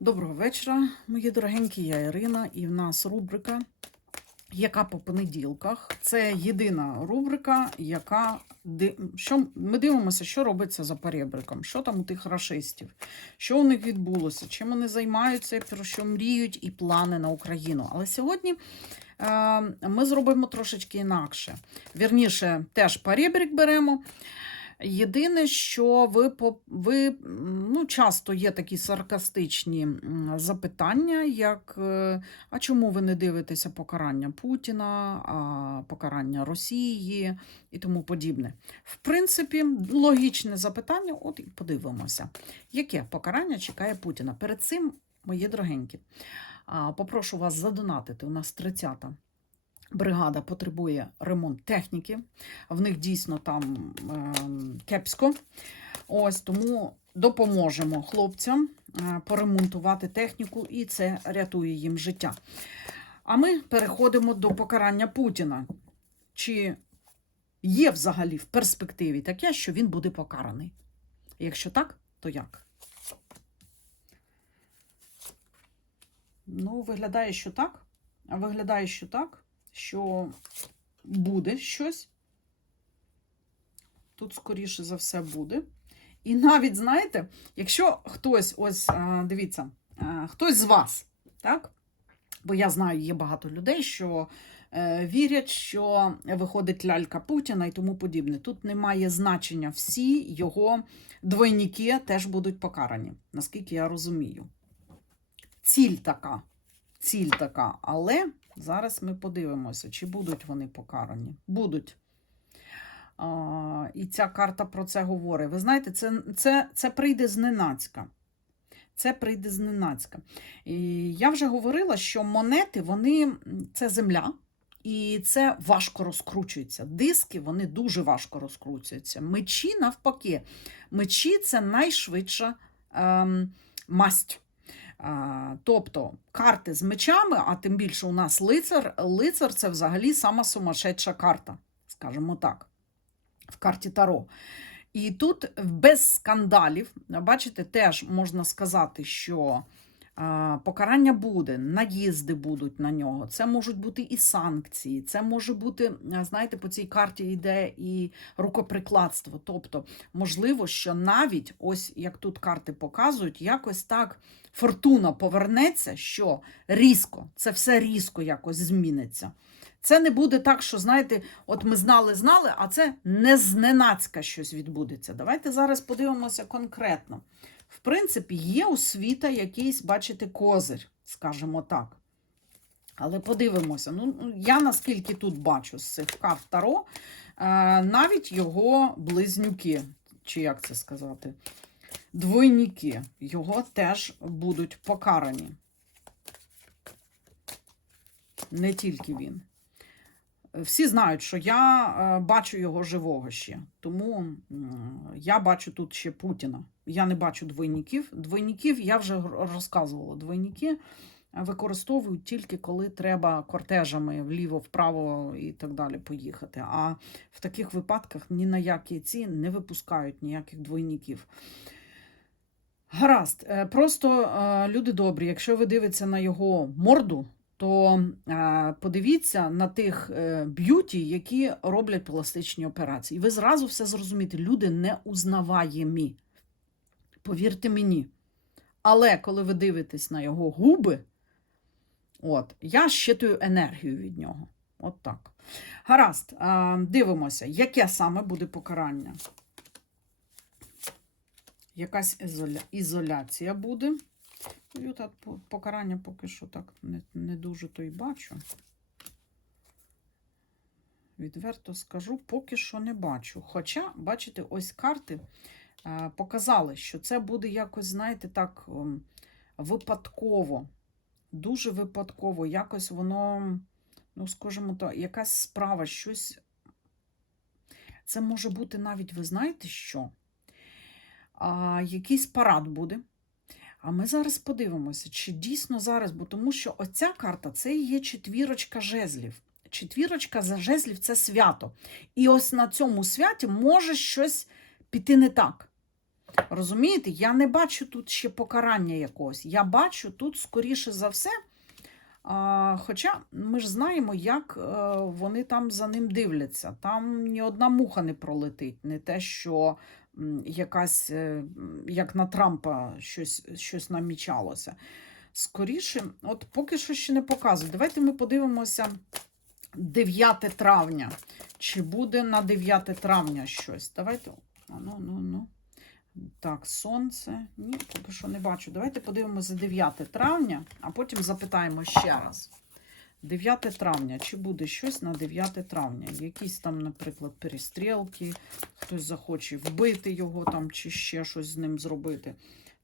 Доброго вечора, мої дорогенькі, я Ірина, і в нас рубрика, яка по понеділках. Це єдина рубрика, яка що ми дивимося, що робиться за перебриком, що там у тих рашистів, що у них відбулося, чим вони займаються, про що мріють, і плани на Україну. Але сьогодні е, ми зробимо трошечки інакше. Вірніше, теж перебрик беремо. Єдине, що ви, ви ну, часто є такі саркастичні запитання, як е, а чому ви не дивитеся покарання Путіна, а покарання Росії і тому подібне. В принципі, логічне запитання, от і подивимося, яке покарання чекає Путіна. Перед цим, мої дорогенькі, попрошу вас задонатити. У нас 30-та бригада потребує ремонт техніки. В них дійсно там ем, кепсько. Ось тому допоможемо хлопцям е, поремонтувати техніку, і це рятує їм життя. А ми переходимо до покарання Путіна. Чи є взагалі в перспективі таке, що він буде покараний? Якщо так, то як? Ну, виглядає, що так. Виглядає, що так, що буде щось. Тут, скоріше за все, буде. І навіть, знаєте, якщо хтось, ось, дивіться, хтось з вас, так? Бо я знаю, є багато людей, що е, вірять, що виходить лялька Путіна і тому подібне. Тут немає значення. Всі його двойники теж будуть покарані, наскільки я розумію. Ціль така. Ціль така. Але зараз ми подивимося, чи будуть вони покарані. Будуть. А, і ця карта про це говорить. Ви знаєте, це, це, це прийде зненацька. Це прийде зненацька. І я вже говорила, що монети, вони це земля, і це важко розкручується. Диски вони дуже важко розкручуються. Мечі, навпаки, мечі це найшвидша ем, масть. Тобто карти з мечами, а тим більше у нас лицар. Лицар це взагалі сама сумасшедша карта, скажімо так в карті Таро. І тут без скандалів, бачите, теж можна сказати, що покарання буде, наїзди будуть на нього. Це можуть бути і санкції, це може бути, знаєте, по цій карті йде і рукоприкладство. Тобто, можливо, що навіть ось як тут карти показують, якось так фортуна повернеться, що різко, це все різко якось зміниться. Це не буде так, що, знаєте, от ми знали, знали, а це не зненацька щось відбудеться. Давайте зараз подивимося конкретно. В принципі, є у світа якийсь, бачите, козир, скажімо так. Але подивимося. Ну, ну, я наскільки тут бачу з цих карт Таро, е, навіть його близнюки, чи як це сказати, двойники, його теж будуть покарані. Не тільки він. Всі знають, що я е, бачу його живого ще. Тому я бачу тут ще Путіна. Я не бачу двойників. Двойників я вже розказувала. Двойники використовують тільки коли треба кортежами вліво-вправо і так далі поїхати. А в таких випадках ні на які ці не випускають ніяких двойників. Гаразд, Е, просто е, люди добрі, якщо ви дивитеся на його морду, то подивіться на тих е, б'юті, які роблять пластичні операції. І ви зразу все зрозумієте, люди неузнаваємі. Повірте мені. Але коли ви дивитесь на його губи, от, я щитую енергію від нього. От так. Гаразд, дивимося, яке саме буде покарання. Якась ізоля... ізоляція буде. Ну, так покарання поки що так не, не дуже то й бачу. Відверто скажу, поки що не бачу. Хоча, бачите, ось карти е, показали, що це буде якось, знаєте, так ем, випадково. Дуже випадково. Якось воно, ну, скажімо так, якась справа, щось. Це може бути навіть, ви знаєте що? А, якийсь парад буде. А ми зараз подивимося, чи дійсно зараз, бо тому що оця карта це є четвірочка жезлів. Четвірочка за жезлів це свято. І ось на цьому святі може щось піти не так. Розумієте, я не бачу тут ще покарання якогось. Я бачу тут, скоріше за все. А, хоча ми ж знаємо, як е, вони там за ним дивляться. Там ні одна муха не пролетить, не те, що якась, е, як на Трампа, щось, щось намічалося. Скоріше, от поки що ще не показують. Давайте ми подивимося 9 травня. Чи буде на 9 травня щось? Давайте. Ну, ну, ну. Так, сонце. Ні, поки що не бачу. Давайте подивимося 9 травня, а потім запитаємо ще раз. 9 травня. Чи буде щось на 9 травня? Якісь там, наприклад, перестрілки, хтось захоче вбити його там, чи ще щось з ним зробити.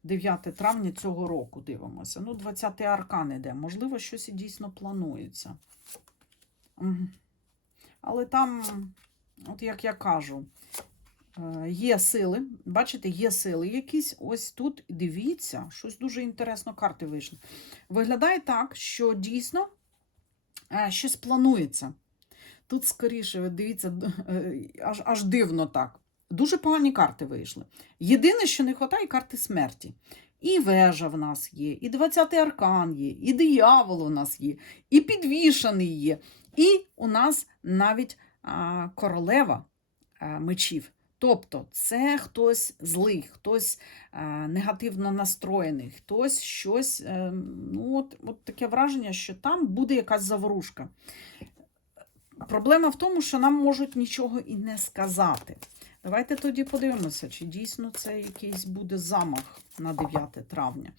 9 травня цього року дивимося. Ну, 20 аркан іде. Можливо, щось і дійсно планується. Але там, от як я кажу, е, є сили. Бачите, є сили якісь. Ось тут дивіться, щось дуже інтересно карти вийшли. Виглядає так, що дійсно щось планується. Тут скоріше, ви дивіться, е, аж, аж дивно так. Дуже погані карти вийшли. Єдине, що не вистачає, карти смерті. І вежа в нас є, і 20-й аркан є, і диявол у нас є, і підвішаний є. І у нас навіть королева мечів. Тобто це хтось злий, хтось а, негативно настроєний, хтось щось. е, ну, от, от таке враження, що там буде якась заворушка. Проблема в тому, що нам можуть нічого і не сказати. Давайте тоді подивимося, чи дійсно це якийсь буде замах на 9 травня.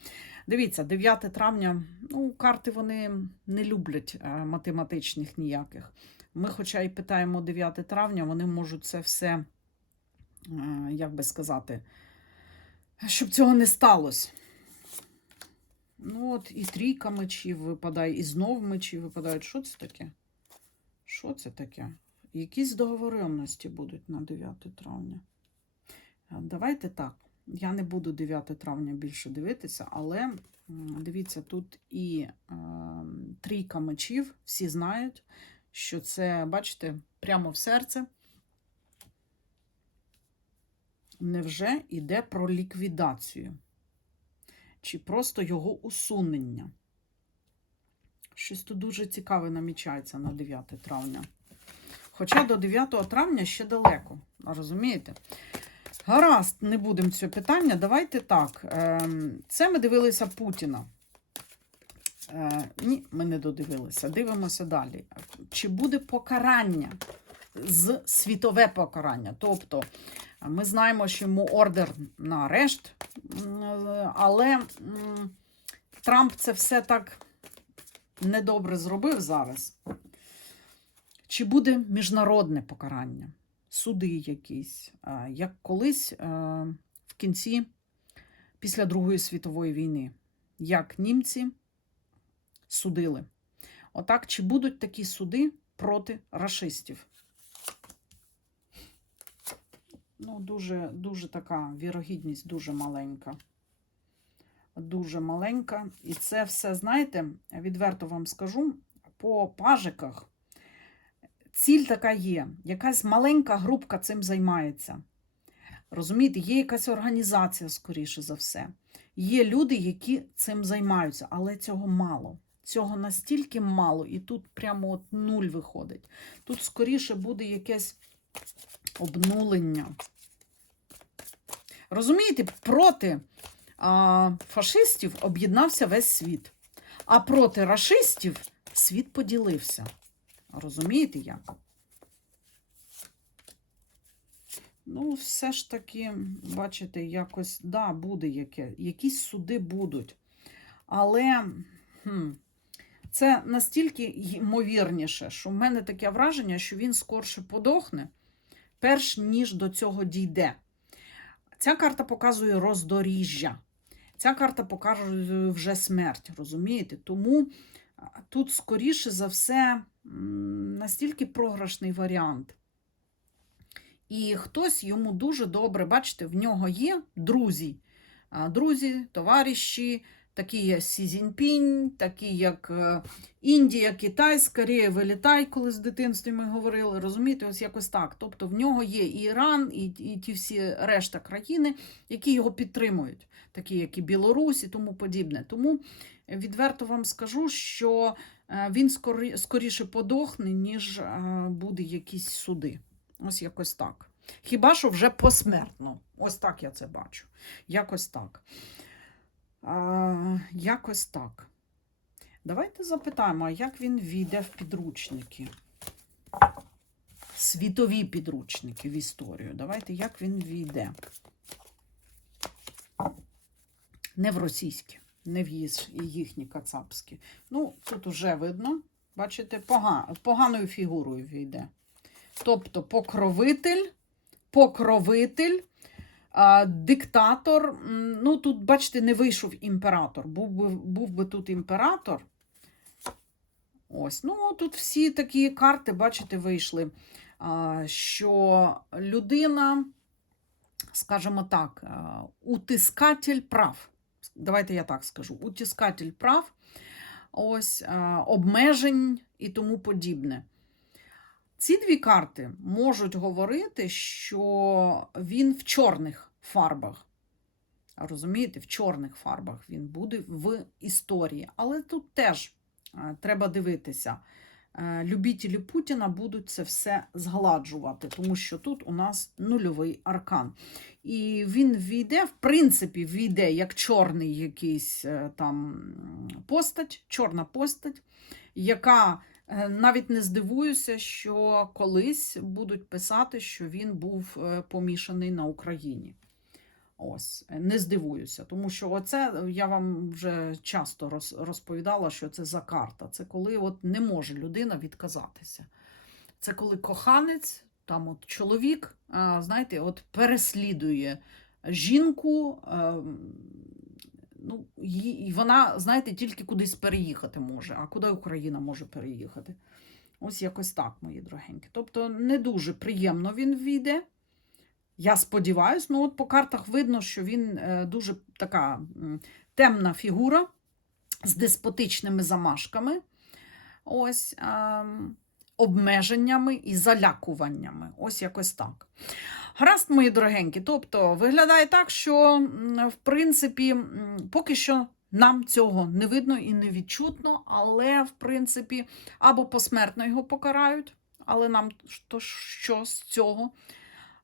Дивіться, 9 травня, ну, карти вони не люблять е, математичних ніяких. Ми, хоча і питаємо 9 травня, вони можуть це все, е, як би сказати, щоб цього не сталося. Ну, от і трійка мечів випадає, і знов мечі випадають. Що це таке? Що це таке? Якісь договоренності будуть на 9 травня. Е, Давайте так. Я не буду 9 травня більше дивитися, але дивіться, тут і е, трійка мечів, всі знають, що це, бачите, прямо в серце. Невже йде про ліквідацію? Чи просто його усунення? Щось тут дуже цікаве намічається на 9 травня. Хоча до 9 травня ще далеко, розумієте? Гаразд, не будемо цього питання. Давайте так. ем, Це ми дивилися Путіна. Е, Ні, ми не додивилися. Дивимося далі. Чи буде покарання з світове покарання? Тобто, ми знаємо, що йому ордер на арешт, е, але Трамп це все так недобре зробив зараз. Чи буде міжнародне покарання? Суди якісь, як колись в кінці після Другої світової війни, як німці судили. Отак, чи будуть такі суди проти рашистів? Ну, дуже, дуже така вірогідність дуже маленька. Дуже маленька. І це все, знаєте, відверто вам скажу, по пажиках ціль така є. Якась маленька групка цим займається. Розумієте, є якась організація, скоріше за все. Є люди, які цим займаються, але цього мало. Цього настільки мало, і тут прямо от нуль виходить. Тут скоріше буде якесь обнулення. Розумієте, проти а, фашистів об'єднався весь світ, а проти рашистів світ поділився. Розумієте як? Ну, все ж таки, бачите, якось, да, буде яке, якісь суди будуть. Але хм, це настільки ймовірніше, що в мене таке враження, що він скорше подохне, перш ніж до цього дійде. Ця карта показує роздоріжжя. Ця карта показує вже смерть, розумієте? Тому тут, скоріше за все, настільки програшний варіант. І хтось йому дуже добре, бачите, в нього є друзі, друзі, товариші, такі як Сі Цзіньпінь, такі як е, Індія, Китай, скоріше вилітай, коли з дитинстві ми говорили, розумієте, ось якось так. Тобто в нього є і Іран, і, і ті всі решта країни, які його підтримують, такі як і Білорусь і тому подібне. Тому відверто вам скажу, що е, він скорі, скоріше подохне, ніж е, буде якісь суди. Ось якось так. Хіба що вже посмертно. Ось так я це бачу. Якось так. Якось так. Давайте запитаємо, як він війде в підручники? Світові підручники в історію. Давайте, як він війде. Не в російські, не в їхні кацапські. Ну, тут уже видно, бачите, пога- поганою фігурою війде. Тобто покровитель, покровитель, диктатор. Ну, тут, бачите, не вийшов імператор. Був би, був би тут імператор. Ось, ну тут всі такі карти, бачите, вийшли, що людина, скажімо так, утискатель прав. Давайте я так скажу: утискатель прав, ось, обмежень і тому подібне. Ці дві карти можуть говорити, що він в чорних фарбах. Розумієте, в чорних фарбах він буде в історії. Але тут теж е, треба дивитися. Е, Любітелі Путіна будуть це все згладжувати, тому що тут у нас нульовий аркан. І він війде, в принципі, війде як чорний якийсь е, там постать, чорна постать, яка Навіть не здивуюся, що колись будуть писати, що він був помішаний на Україні. Ось, е, не здивуюся, тому що оце е, я вам вже часто розповідала, що це за карта. Це коли от не може людина відказатися. Це коли коханець, там от чоловік, знаєте, от переслідує жінку. ем, ну, і вона, знаєте, тільки кудись переїхати може. А куди Україна може переїхати? Ось якось так, мої дорогенькі. Тобто не дуже приємно він війде. Я сподіваюся, ну от по картах видно, що він е, дуже така темна фігура з деспотичними замашками, ось ем, обмеженнями і залякуваннями. Ось якось так. Гаразд, мої дорогенькі. Тобто виглядає так, що в принципі поки що нам цього не видно і не відчутно, але в принципі або посмертно його покарають, але нам то що з цього?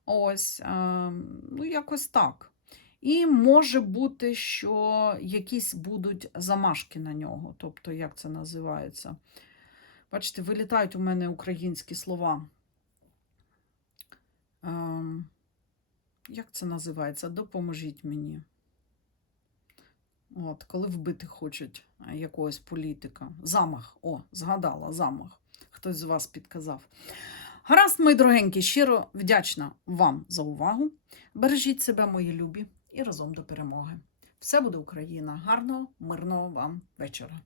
Ось, е, ну якось так. І може бути, що якісь будуть замашки на нього. Тобто, як це називається? Бачите, вилітають у мене українські слова. Ем, як це називається? Допоможіть мені. От, коли вбити хочуть е, якогось політика. Замах. О, згадала, замах. Хтось з вас підказав. Гаразд, мої дорогенькі, щиро вдячна вам за увагу. Бережіть себе, мої любі, і разом до перемоги. Все буде Україна. Гарного, мирного вам вечора.